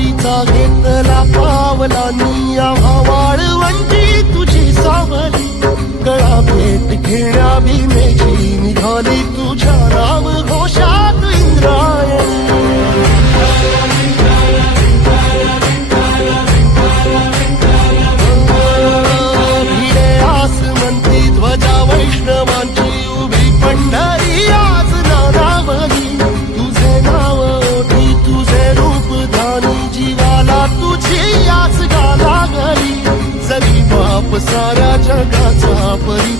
वारीचा घेतला पावलांनी आम्हा वाळवंटी तुझी सावली गळा भेट घेण्या भीमेची निघाली तुझ्या नाम घोषात इंद्रायणी भिडे आसमंती ध्वजा वैष्णवांची उभी पंढरी आज नानावली तुझे नाव ओठी तुझे रूप धानी जीवाला तुझी आज गाला गली जरी बाप साऱ्या जगाचा परी